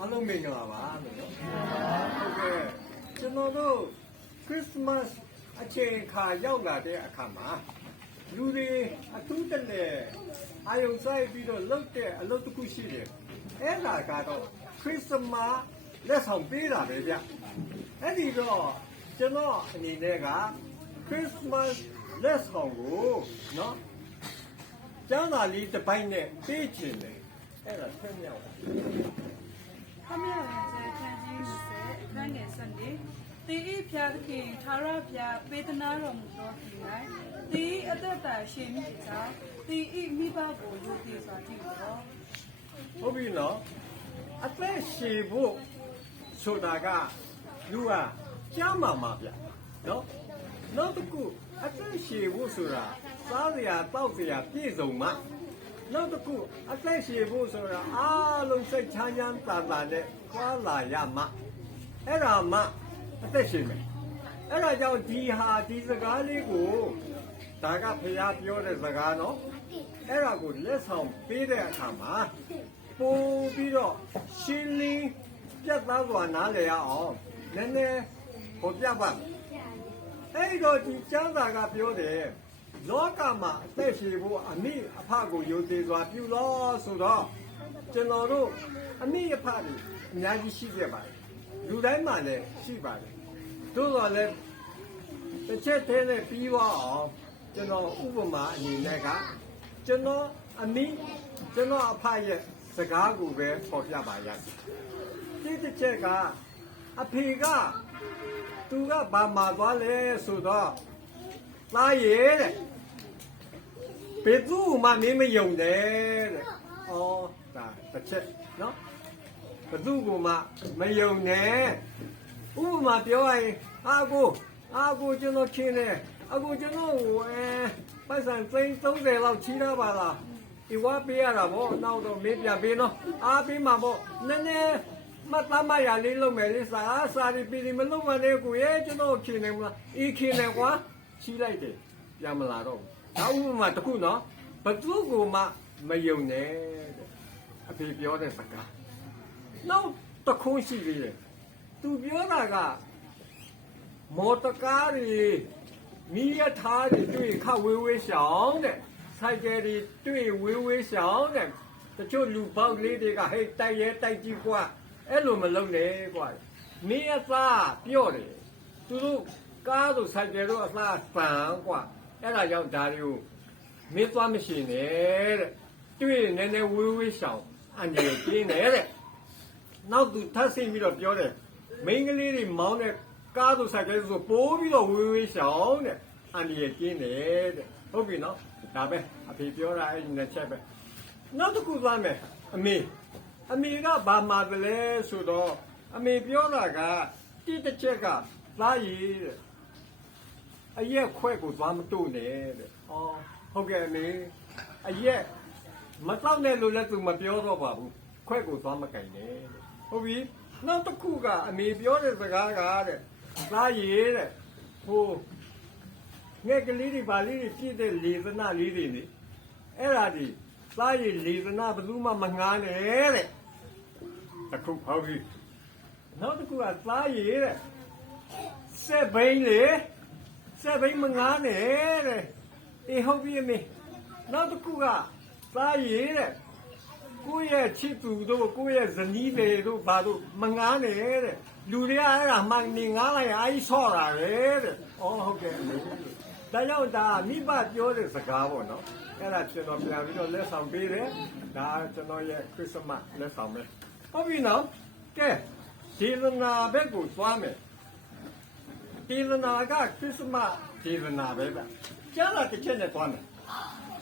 အားလုံးမင်္ဂလာပါလို့နော်ဟုတ်ကဲ့ကျွန်တော်တို့ခရစ်စမတ်အချိန်အခါရောက်လာတဲ့အခါမှာလူတွေအထူးတလဲအာယုံဆိုင်ပြီးတော့လုပ်တဲ့အလုပ်တစ်ခုရှိတယ်အဲ့ဒါကတော့ခရစ်စမတ်လက်ဆောင်ပေးတာပဲဗျအဲ့ဒီတော့ကျွန်တော်အနေနဲ့ကခရစ်စမတ်လက်ဆောင်ကိုနော်ကျမ်းစာလေးတစ်ပိုင်းနဲ့ပေးခြင်းတယ်အဲ့ဒါဆက်မြောက်ခမရဝင်စေခန်းကြီးစေခန်းငယ်စံဒီတေဤဖျားသခင်ထာဝရဘုရားပေးသနာတော်မူသောဒီ၌တေဤအသက်တာရှင်မြတ်သောတေဤမိဘကိုယုံကြည်စွာကြည့်တော်ဟုတ်ပြီနော်အသက်ရှည်ဖို့ဆိုတာကလူကကြားမှာဗျနော်နောက်တစ်ခုအသက်ရှည်ဖို့ဆိုတာစားစရာတောက်စရာပြည့်စုံမှနောက်တစ်ခုအသက်ရှည်ဖို့ဆိုတာအားလုံးစိတ်ချမ်းချမ်းသာသာနဲ့ခွာလာရမှအဲ့ဒါမှအသက်ရှည်မယ်အဲ့ဒါကြောင့်ဒီစကားလေးကိုဒါကဖျားပြောတဲ့စကားနော်အဲ့ဒါကိုလက်ဆောင်ပေးတဲ့အခါမှာပို့ပြီးတော့ရှင်းလင်းပြတ်သားစွာနားလည်ရအောင်နည်းနည်းဟောပြပါအဲ့တော့ဒီကျမ်းစာကပြောတယ်လောကမှာအသက်ရှည်ဖို့အမိအဖကိုယုံကြည်စွာပြုလို့ဆိုတော့ကျွန်တော်တို့အမိအဖတွေအများကြီးရှိခဲ့ပါတယ်လူတိုင်းမှာလည်းရှိပါတယ်သို့တော်လည်းတစ်ချက်တည်းနဲ့ပြီးသွားအောင်ကျွန်တော်ဥပမာအနေနဲ့ကကျွန်တော်အမိကျွန်တော်အဖရဲ့စကားကိုပဲပေါ်ပြပါရစေဒီတစ်ချက်ကအဖေကသူကဘာမှသွားလဲဆိုတော့သားရဲ့တဲ့ဘယ်သူမှမယုံတယ်တဲ့ဩဒါတစ်ချက်နော်ဘယ်သူမှမယုံနဲ့ဥပမာပြောရရင်အာကိုကျွန်တော်ချင်းတယ်အခုကျွန်တော်ပိုက်ဆံ30လောက်ချီးထားပါလားဒီဝါပေးရတာဗောနောက်တော့မေးပြပေးနော်အားပေးမှာဗောနည်းနည်းမတမရလေးလုံးမယ်လေးစာရီပြည်မလုံးမနဲ့ကိုရဲ့ကျွန်တော်ခင်နေမလားအေးခင်နေကွာချီးလိုက်တယ်ပြန်မလာတော့ဘူးဒါဥပမာတစ်ခုနော်ဘသူကိုမှမယုံနဲ့တဲ့အဖေပြောတဲ့စကားနောက်တစ်ခုရှိသေးတယ်သူပြောတာကမော်တကားတွေမိရထားတွေတွေ့ခဝေးရှောင်းတဲ့ဆိုင်ကယ်တွေတွေ့ဝေးရှောင်းတဲ့တချို့လူပေါက်လေးတွေကဟဲ့တိုက်ရဲတိုက်ကြည့်ကွာအဲ့လိုမလုပ်နဲ့ကွာမင်းအသားပြော့တယ်သူတို့ကားတို့ဆိုင်ကယ်တို့အသားပန်ကွာအဲ့ဒါကြောင့်ဒါတွေကိုမင်းသွားမရှိနဲ့တဲ့တွေ့နည်းနည်းဝေးရှောင်းအန်ကြီးကျင်းနေတဲ့နောက်သူထပ်ဆင်းပြီးတော့ပြောတယ်မိန်းကလေးတွေမောင်းတဲ့ကားတို့ဆိုင်ကယ်ဆိုပိုးပြီးတော့ဝေးရှောင်းတဲ့အန်ကြီးကျင်းနေတဲ့ဟုတ်ပြီနော်ဒါပဲအဖေပြောတာအဲ့ဒီနှစ်ချက်ပဲနောက်တစ်ခုသွားမယ်အမေကဘာမှမလဲဆိုတော့အမေပြောတာကတစ်ချက်ကသားရည်တဲ့အရက်ခွဲကိုသွားမတို့နဲ့တဲ့ဩဟုတ်ကဲ့အမေအရက်မတော့နဲ့လို့လည်းသူမပြောတော့ပါဘူးခွဲကိုသွားမကင်နဲ့ဟုတ်ပြီနောက်တစ်ခုကအမေပြောတဲ့စကားကတဲ့သားရည်တဲ့ဟိုငှက်ကလေးတွေပါလေးတွေပြည့်တဲ့လေသနာလေးတွေနေအဲ့ဒါဒီသားရည်လေသနာဘယ်သူမှမငားနဲ့တဲ့အခုဟုတ်ပြီနောက်တစ်ခုကသားရည်တဲ့စက်ဘိန်းမငားနဲ့တဲ့အေးဟုတ်ပြီအမေနောက်တစ်ခုကသားရည်တဲ့ကိုယ့်ရဲ့ချစ်သူတို့ကိုယ့်ရဲ့ဇနီးတွေတို့ဘာတို့မငားနဲ့တဲ့လူတွေကအဲ့ဒါမှနေငားလိုက်အားကြီးဆော့တာပဲတဲ့ဩဟုတ်ကဲ့အမေဒါကြောင့်ဒါမိဘပြောတဲ့စကားပေါ့နော်အဲ့ဒါကျွန်တော်ပြန်ပြီးတော့လက်ဆောင်ပေးတယ်ဒါကျွန်တော်ရဲ့ခရစ်စမတ်လက်ဆောင်ပဲဟုတ်ပြီနော်ကဲဒေသနာဘက်ကိုသွားမယ်ဒေသနာကခရစ်စမတ်ဒေသနာပဲဗျကျန်တာတစ်ချက်နဲ့သွားမယ်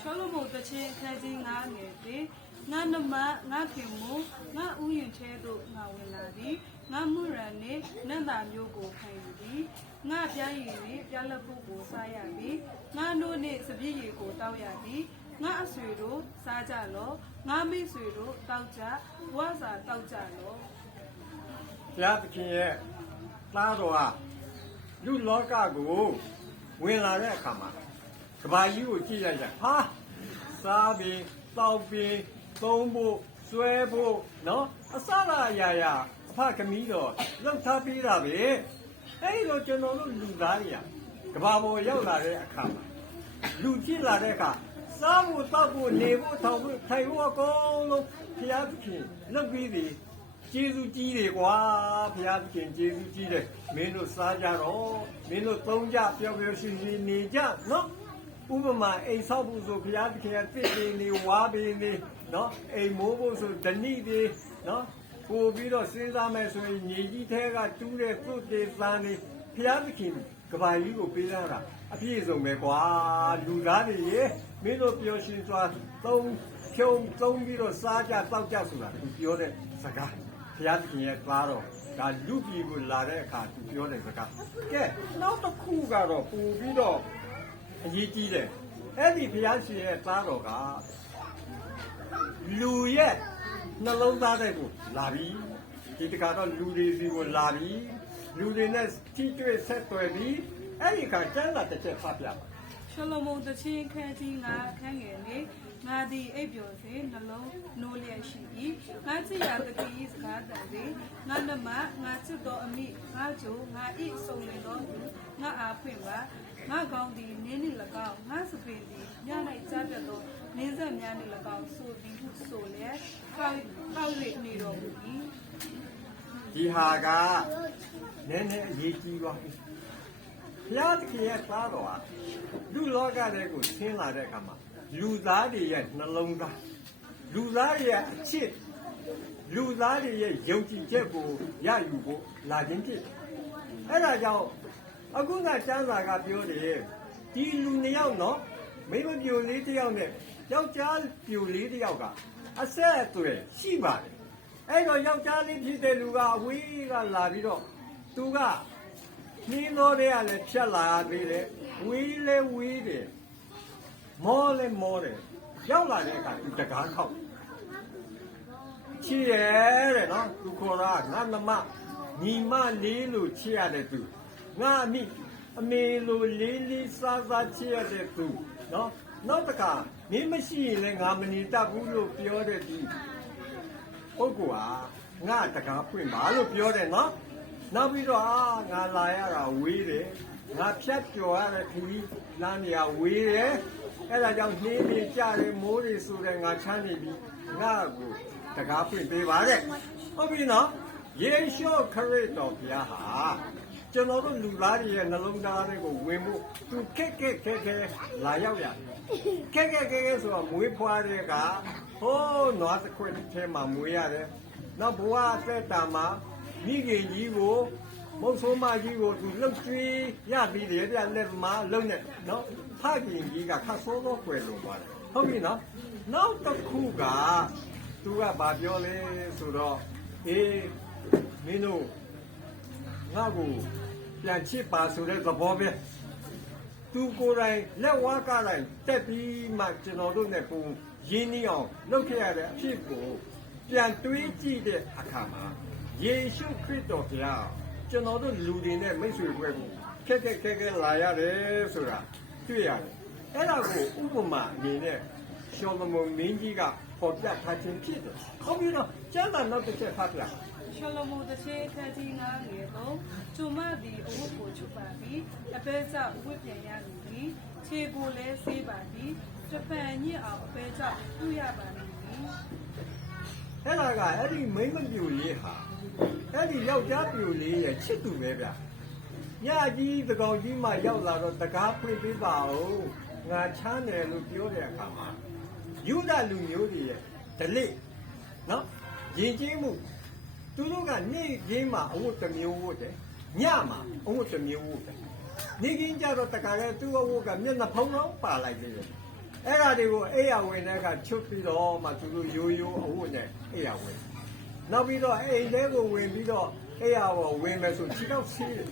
ချောလို့ဘုတချင်းခန်းကြီးငါငယ်ပြီငါနမငါခင်မူငါဥယျာဉ်ထဲသို့ငါဝင်လာသည်ငါမှုရံနှင့်နန္တာမျိုးကိုခံယူသည်ငါပြားရည်နှင့်ပြားလက်ပုတ်ကိုစားရသည်ငါတို့နှင့်စပြည့်ရည်ကိုတောက်ရသည်ငါအဆွေတို့စားကြလောငါမိဆွေတို့တောက်ကြဝါစာတောက်ကြလောဘုရားသခင်ရဲ့သားတော်ဟာလူလောကကိုဝင်လာတဲ့အခါမှာကဘာကြီးကိုကြည့်လိုက်ကြဟာစားပြီးတောက်ပြီးသုံးဖို့ စွဲဖို့နော်အစလာအရာရာအဖခမီးတော့လောက်ထားပြီးတာပဲအဲ့လိုကျွန်တော်တို့လူသားတွေကကဘာပေါ်ရောက်လာတဲ့အခါမှာလူဖြစ်လာတဲ့အခါစားဖို့တောက်ဖို့နေဖို့ထောင်ဖို့ထိုင်ဖို့အကုန်လုံးဘုရားသခင်လုပ်ပြီးပြီကျေးဇူးကြီးတယ်ကွာဘုရားသခင်ကျေးဇူးကြီးတယ်မင်းတို့စားကြတော့မင်းတို့သုံးကြပျော်ပျော်ရွှင်ရွှင်နေကြနော်ဥပမာအိမ်ဆောက်ဖို့ဆိုဘုရားသခင်ကတစ်ပင်နေဝါပင်နေနော်အိမ်မိုးဖို့ဆိုဓနိတွေနော်ပို့ပြီးတော့စဉ်းစားမယ်ဆိုရင်ညီကြီးထဲကတူးတဲ့သုတ်တေသံနေဘုရားသခင်ကဘာကြီးကိုပေးလာတာအပြည့်စုံပဲကွာလူသားတွေရေမင်းတို့ပျော်ရွှင်စွာသုံးပြီးတော့စားကြတောက်ကြဆိုတာသူပြောတဲ့စကားဘုရားသခင်ရဲ့သားတော်ဒါလူပြည်ကိုလာတဲ့အခါသူပြောတဲ့စကားကဲနောက်တစ်ခုကတော့ပို့ပြီးတော့အရေးကြီးတယ်အဲ့ဒီဘုရားရှင်ရဲ့သားတော်ကလူရဲ့နှလုံးသားတဲ့ကိုလာပြီဒီတခါတော့လူတွေစီကိုလာပြီလူတွေနဲ့ထိတွေ့ဆက်သွယ်ပြီးအဲ့ဒီကကျမ်းစာတစ်ချက်ဖတ်ပြပါ ရှလမုန်တချင်းခန်းကြီးငါအခန်းငယ်လေးငါသည်အိပ်ပျော်စေနှလုံးနိုးလျက်ရှိ၏ငါချစ်ရာတတိဤစကားတန်သည်ငါနမငါချစ်တော်အမိငါကြိုငါဤစုံလင်တော်သူငါအားဖွင့်ပါငါကောင်းသည်နင်းနှင့်၎င်းငါစပင်သည်ည၌ကြားပြတ်သောနင်းဆက်များနှင့်၎င်းဆိုသည်ဟုဆိုလျက်ကောက်၍နေတော်မူ၏ဒီဟာကနည်းနည်းအရေးကြီးသွားပြီဘုရားသခင်ရဲ့သားတော်ဟာလူလောကတွေကိုဆင်းလာတဲ့အခါမှာလူသားတွေရဲ့နှလုံးသားလူသားတွေရဲ့အချစ်လူသားတွေရဲ့ယုံကြည်ချက်ကိုရယူဖို့လာခြင်းဖြစ်အဲ့ဒါကြောင့်အခုကကျမ်းစာကပြောတယ်ဒီလူနှစ်ယောက်နော်မိန်းမပြိုလေးတစ်ယောက်နဲ့ယောက်ျားပြိုလေးတစ်ယောက်ကအဆက်အသွယ်ရှိပါတယ်အဲ့တော့ယောက်ျားလေးဖြစ်တဲ့လူကအဝေးကလာပြီးတော့သူကနှင်းတော်တွေကလည်းဖြတ်လာသေးတယ်ဝေးလဲဝေးတယ်မောလဲမောတယ်ရောက်လာတဲ့အခါသူတကားခောက်ချစ်ရဲတဲ့နော်သူခေါ်တာငါနမညီမလေးလို့ချစ်ရတဲ့သူငါအမိအမေလိုလေးလေးစားစားချစ်ရတဲ့သူနော်နောက်တစ်ခါမင်းမရှိရင်လည်းငါမနေတတ်ဘူးလို့ပြောတဲ့သူပုဂ္ဂိုလ်ဟာငါတကားဖွင့်ပါလို့ပြောတယ်နော်နောက်ပြီးတော့ငါလာရတာဝေးတယ်ငါဖြတ်ကျော်ရတဲ့ခရီးလမ်းတွေကဝေးတယ်အဲ့ဒါကြောင့်နှင်းတွေကြတယ်မိုးတွေဆိုတဲ့ငါချမ်းနေပြီငါကိုတကားဖွင့်ပေးပါတဲ့ဟုတ်ပြီနော်ယေရှုခရစ်တော်ဘုရားဟာကျွန်တော်တို့လူသားတွေရဲ့နှလုံးသားတွေကိုဝင်ဖို့သူခက်လာရောက်ရတယ်ခက်ဆိုတော့မွေးဖွားတဲ့ကဟိုးနွားတစ်ခွက်ထဲမှာမွေးရတယ်နောက်ဘဝအသက်တာမှာမိခင်ကြီးကိုမုတ်ဆိုးမကြီးကိုသူလှုပ်ကျွေးရပြီးတယ်ပြလက်မလုံးနဲ့နော်ဖခင်ကြီးကခတ်ဆိုးတော့ွယ်လုံးသွားတယ်ဟုတ်ပြီနော်နောက်တစ်ခုကသူကဗာပြောလဲဆိုတော့အေးမင်းတို့ငါ့ကိုပြန်ချစ်ပါဆိုတဲ့သဘောပဲသူကိုယ်တိုင်လက်ဝါးကတိုင်းတက်ပြီးမှကျွန်တော်တို့နဲ့ပုံရင်းနှီးအောင်လုပ်ခဲ့ရတဲ့အဖြစ်ကိုပြန်တွေးကြည့်တဲ့အခါမှာယေရှုခရစ်တော်ဘုရားကျွန်တော်တို့လူတွေနဲ့မိတ်ဆွေပွဲကိုခက်လာရတယ်ဆိုတာတွေ့ရတယ်အဲ့ဒါကိုဥပမာအနေနဲ့ရှောလမုန်မင်းကြီးကပေါ်ပြထားခြင်းဖြစ်တယ်ဟုတ်ပြီနော်ကျမ်းစာနောက်တစ်ချက်ဖတ်ပြရှလမုန်တချင်းခန်းကြီးငါငယ်တော့ကျုံမသည်အဝတ်ကိုချုပ်ပါသည်အပဲကြောင့်ဝတ်ပြန်ရမည်သည်ခြေကိုလည်းဆေးပါသည်တပံညစ်အောင်အပဲကြောင့်ပြုရပါမည်သည်အဲ့ဒါကအဲ့ဒီမိမပြူလေးဟာအဲ့ဒီယောက်ျားပြူလေးရဲ့ချစ်သူပဲဗျညကြီးတကောင်ကြီးမှရောက်လာတော့တကားဖွင့်ပေးပါဦးငါချမ်းတယ်လို့ပြောတဲ့အခါမှာယူဒလူမျိုးတွေရဲ့ဓလေ့နော်ယဉ်ကျေးမှုသူတို့ကနေ့ခင်းမှာအဝတ်တစ်မျိုးဝတ်တယ်ညမှာအဝတ်တစ်မျိုးဝတ်တယ်နေ့ခင်းကျတော့တခါလဲသူ့အဝတ်ကမျက်နှာဖုံးတော့ပါလိုက်သေးတယ်အဲ့ဒါတွေကိုအိယာဝင်တဲ့အခါချုပ်ပြီးတော့မှသူတို့ရိုးရိုးအဝတ်နဲ့အိယာဝင်နောက်ပြီးတော့အိမ်ထဲကိုဝင်ပြီးတော့အိယာပေါ်ဝင်မယ်ဆိုခြေတော့ဆေးတယ်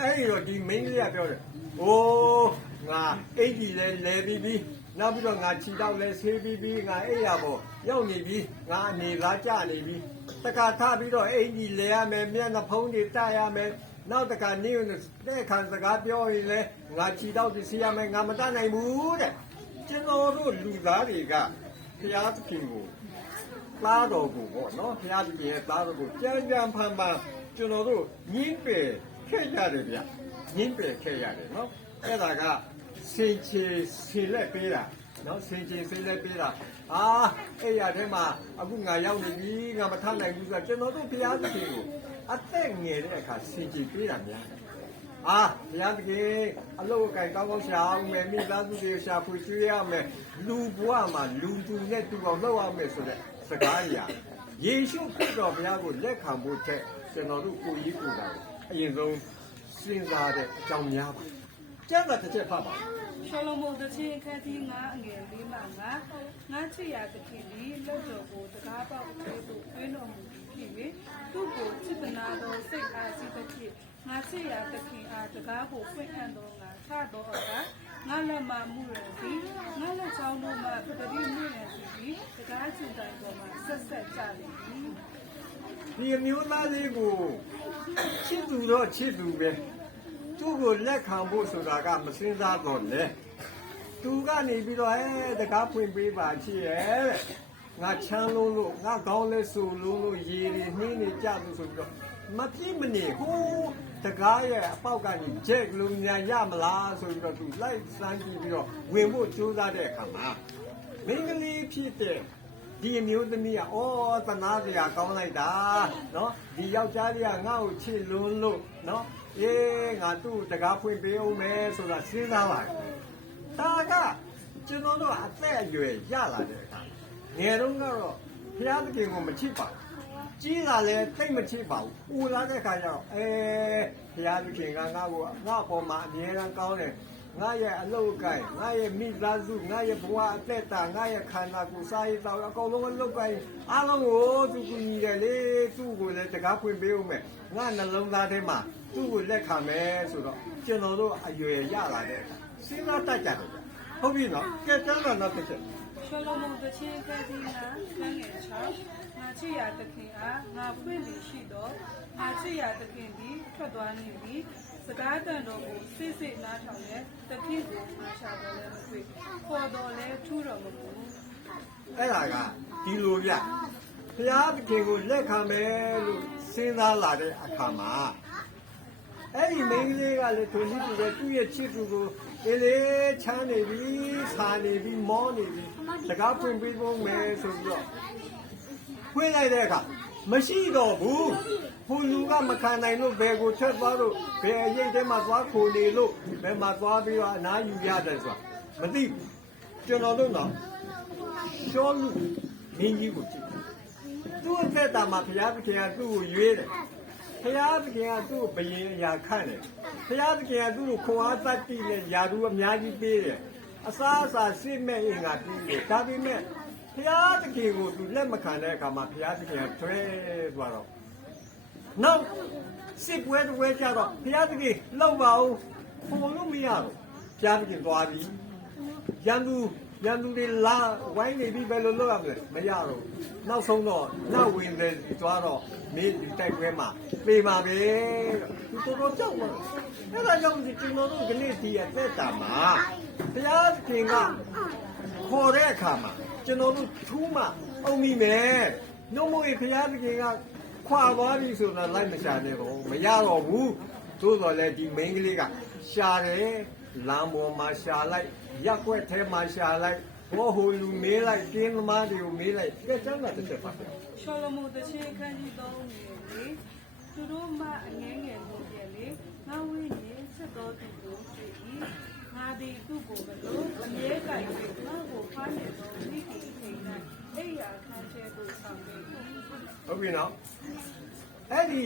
အဲ့ဒီတော့ဒီမင်းလေးကပြောတယ်အိုးငါအိတ်ကြီးလဲပြီးပြီးနောက်ပြီးတော့ငါခြေတော့လဲဆေးပြီးငါအိယာပေါ်ရောက်နေပြီငါအနေလားကြနေပြီတခါထပြီးတော့အိမ်ကြီးလဲရမယ်မျက်နှာဖုံးတွေတရမယ်နောက်တခါနေတဲ့ခံစကားပြောရင်လဲငါခြေတော့စီရမယ်ငါမတတ်နိုင်ဘူးတဲ့ကျွန်တော်တို့လူသားတွေကဘုရားသခင်ကို သားတော်ကိုပေါ့နော်ဘုရားသခင်ရဲ့သားတော်ကိုကြမ်းကြမ်းဖန်ဖန်ကျွန်တော်တို့ညင်းပယ်ခဲ့ရတယ်ဗျညင်းပယ်ခဲ့ရတယ်နော်အဲ့ဒါကစင်ချေဆင်လက်ပေးတာနော်စင်ချေဆင်လက်ပေးတာအဲ့ရထဲမှာအခုငါရောက်နေပြီငါမထနိုင်ဘူးဆိုတော့ကျွန်တော်တို့ဘုရားသခင်ကိုအသက်ငယ်တဲ့အခါစင်ချေပေးတာများတယ်ဘုရားသခင်အလုတ်အကင်ကောင်းကောင်းရှာအောင်မယ်မိသားစုတွေရှာဖွေကျွေးရမယ်လူဘဝမှာလူသူနဲ့တူအောင်လုပ်ရမယ်ဆိုတဲ့စကားအရာယေရှုခရစ်တော်ဘုရားကိုလက်ခံဖို့ထက်ကျွန်တော်တို့ကိုယ်ကြီးကိုယ်တိုင်အရင်ဆုံးစဉ်းစားတဲ့အကြောင်းများပါကျမ်းစာတစ်ချက်ဖတ်ပါ ရှောလမုန်တခြင်းခန်းကြီး9အငယ်4မှ9ငါချစ်ရာသခင်သည်လက်တော်ကိုတကားပေါက်ထဲသို့တွင်းတော်မူပြီးဖြစ်၍သူ့ကိုချစ်သနာတော်စိတ်အားစီးသဖြင့်ငါချစ်ရာသခင်အားတကားကိုဖွင့်အံ့တော်ငါထတော်အခါငါလက်မှမူရသည်ငါလက်ချောင်းတို့မှပတတိမြင့်ရသည်တကားချင်တိုင်ပေါ်မှာဆက်ဆက်ကြလိမ့်မည် ဒီအမျိုးသားလေးကိုချစ်သူတော့ချစ်သူပဲသူ့ကိုလက်ခံဖို့ဆိုတာကမစင်စားတော့လေသူကနေပြီးတော့တကားဖွင့်ပေးပါချစ်ရဲ့ငါချမ်းလို့ငါကောင်းလဲဆိုလို့ရေတွေနှင်းနေကြလို့ဆိုပြီးတော့မပြည့်မနေဟိုးတကားရဲ့အပေါက်ကနေဂျက်လုံးညာရမလားဆိုပြီးတော့သူလိုက်စမ်းကြည့်ပြီးတော့ဝင်ဖို့ကြိုးစားတဲ့အခါမှာမင်းကလေးဖြစ်တဲ့ဒီအမျိုးသမီးကသနာစရာကောင်းလိုက်တာနော်ဒီယောက်ျားလေးကငါ့ကိုချစ်လွန်းလို့နော်ငါသူ့တကားဖွင့်ပေးအောင်မယ်ဆိုတာစဉ်းစားပါတယ်ဒါကကျွန်တော်တို့အသက်အရွယ်ရလာတဲ့အခါငယ်တုန်းကတော့ဘုရားသခင်ကိုမချစ်ပါဘူးကြီးလာလဲတိတ်မချစ်ပါဘူးပူလာတဲ့အခါကျတော့ဘုရားသခင်ကငါ့ပေါ်မှာအမြဲတမ်းကောင်းတယ်ငါရဲ့အလုပ်ကိုင်ငါရဲ့မိသားစုငါရဲ့ဘဝအသက်တာငါရဲ့ခန္ဓာကိုယ်စားရည်တော်အကုန်လုံးအလုပ်ကိုင်အားလုံးကိုသူကူညီတယ်လေသူ့ကိုလည်းတကားဖွင့်ပေးဦးမယ်ငါနှလုံးသားထဲမှာသူ့ကိုလက်ခံမယ်ဆိုတော့ကျွန်တော်တို့အရွယ်ရလာတဲ့စဉ်းစားတတ်ကြတယ်ဟုတ်ပြီနော်ကဲကျမ်းစာနောက်တစ်ချက် ရှောလမုန်တခြင်းခန်းကြီး9ခန်းငယ်6ငါချစ်ရာသခင်အားငါဖွင့်ပြီးရှိတော့ငါချစ်ရာသခင်သည်ထွက်သွားနေပြီစကားတန်တော်ကိုစိတ်စိတ်နားထောင်တဲ့တဖြစ်ကိုငါရှာတော်လည်းမတွေ့ခေါ်တော်လည်းထူတော်မမူ အဲ့ဒါကဒီလိုဗျဘုရားသခင်ကိုလက်ခံမယ်လို့စဉ်းစားလာတဲ့အခါမှာအဲ့ဒီမိန်းကလေးကလည်းသူရှိတဲ့သူ့ရဲ့ချစ်သူကိုလေချမ်းနေပြီဆာနေပြီမောနေပြီတကားဖွင့်ပေးဖို့မယ်ဆိုပြီးတော့ဖွင့်လိုက်တဲ့အခါမရှိတော့ဘူးဟိုလူကမခံနိုင်လို့ဘယ်ကိုထွက်သွားလို့ဘယ်အရေးထဲမှာသွားခိုနေလို့ဘယ်မှာသွားပြီးတော့အနားယူရတယ်ဆိုတာမသိဘူးကျွန်တော်တို့တော့ရှောလူမင်းကြီးကိုကြည့်သူ့အသက်တာမှာဘုရားသခင်ကသူ့ကိုရွေးတယ်ဘုရားသခင်ကသူ့ကိုဘယင်အရာခန့်တယ်ဘုရားသခင်ကသူ့ကိုခွန်အားတတ်တိနဲ့ယာရုအများကြီးပေးတယ်အစားအစာစစ်မဲ့အင်္ဂါပြီးတယ်ဒါပေမဲ့ဘုရားသခင်ကိုသူလက်မခံတဲ့အခါမှာဘုရားသခင်ကထွဲသွားတော့နောက်စစ်ပွဲတွေကြတော့ဘုရားသခင်လောက်ပါအောင်ခေါ်လို့မရတော့ဘုရားသခင်သွားပြီရန်သူတွေလာဝိုင်းနေပြီးဘယ်လိုလုပ်ရမလဲမရတော့နောက်ဆုံးတော့နောက်ဝင်တယ်သွားတော့မင်းဒီတိုက်ပွဲမှာပြေးပါပဲသူတော်ကြောက်မှာအဲ့ဒါကြောင့်ဒီကျွန်တော်တို့ကနေ့ဒီအသက်တာမှာဘုရားသခင်ကခေါ်တဲ့အခါမှာကျွန်တော်တို့ထူးမှအောင်မိမယ်နှုတ်မို့ဘုရားသခင်ကခွာသွားပြီဆိုတာလိုက်မရှာနဲ့တော့မရတော့ဘူးသို့တော်လည်းဒီမိန်းကလေးကရှာတယ်လမ်းပေါ်မှာရှာလိုက်ရက်ွက်ထဲမှာရှာလိုက်ဘောဟိုလူမေးလိုက်ကင်းသမားတွေကိုမေးလိုက်ကဲကျမ်းစာတစ်ချက်ပါ ရှောလမုန်တခြင်းခန်းကြီး3ငယ်လေသူတို့မှအငယ်ငယ်လို့ပြလေငါဝိညာဉ်ဆက်တော်သူကိုတွေ့၏ငါသည်သူ့ကိုမလို့အမြဲကြိုက်၍ငါ့ကိုဖားနေသောမိခင်ထိန်၌အိယာခန်းကျဲကိုဆောင်ခဲ့၏ဟုတ်ပြီနော်အဲ့ဒီ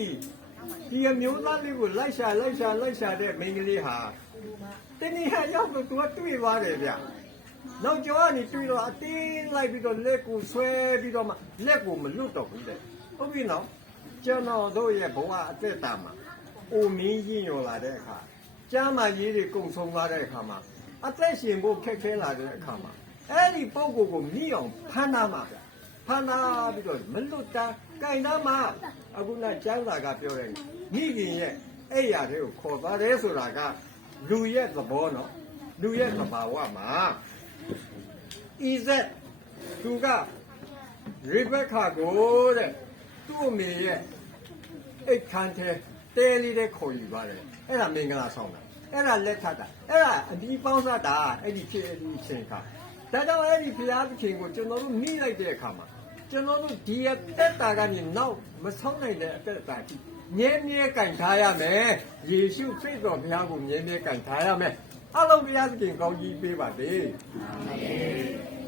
အမျိုးသားလေးကိုလိုက်ရှာတဲ့မိန်းကလေးဟာတနည်းအားရောက်တော့သူကတွေ့သွားတယ်ဗျနောက်ကျောကနေတွေ့တော့အတင်းလိုက်ပြီးတော့လက်ကိုဆွဲပြီးတော့မှလက်ကိုမလွတ်တော့ဘူးတဲ့ဟုတ်ပြီနော်ကျွန်တော်တို့ရဲ့ဘဝအသက်တာမှာအိုမင်းကြီးညော်လာတဲ့အခါကျမ်းမာရေးတွေကုံဆုံးသွားတဲ့အခါမှာအသက်ရှင်ဖို့ခက်ခဲလာတဲ့အခါမှာအဲ့ဒီပုံကိုမိအောင်ဖမ်းနာမှာဗျဖမ်းနာပြီးတော့မလွတ်တာကြိုင်နာမှာအခုနကျမ်းစာကပြောတယ်မိခင်ရဲ့အဲ့ရတွေကိုခေါ်သွားတယ်ဆိုတာကလူရဲ့သဘောနော်လူရဲ့သဘာဝမှာဣဇက်သူက ရေဘက်ခါကိုတဲ့သူ့အမေရဲ့အိတ်ခမ်းတဲ့တဲလေးတဲ့ခေါ်ယူပါတယ်အဲ့ဒါမင်္ဂလာဆောင်တာအဲ့ဒါလက်ထပ်တာအဲ့ဒါအဒီပေါင်းစားတာအဲ့ဒီဖြစ်အဲ့ဒီအချိန်ခါဒါကြောင့်အဲ့ဒီဘုရားသခင်ကိုကျွန်တော်တို့မိလိုက်တဲ့အခါမှာကျွန်တော်တို့ဒီအသက်တာကနေနောက်မဆောင်နိုင်တဲ့အသက်တာကြီးမြဲမြဲကင်ထားရမယ်ယေရှုခရစ်တော်ဘုရားကိုမြဲမြဲကင်ထားရမယ်အလုံးဘုရားသခင်ကောင်းကြီးပေးပါစေအာမင်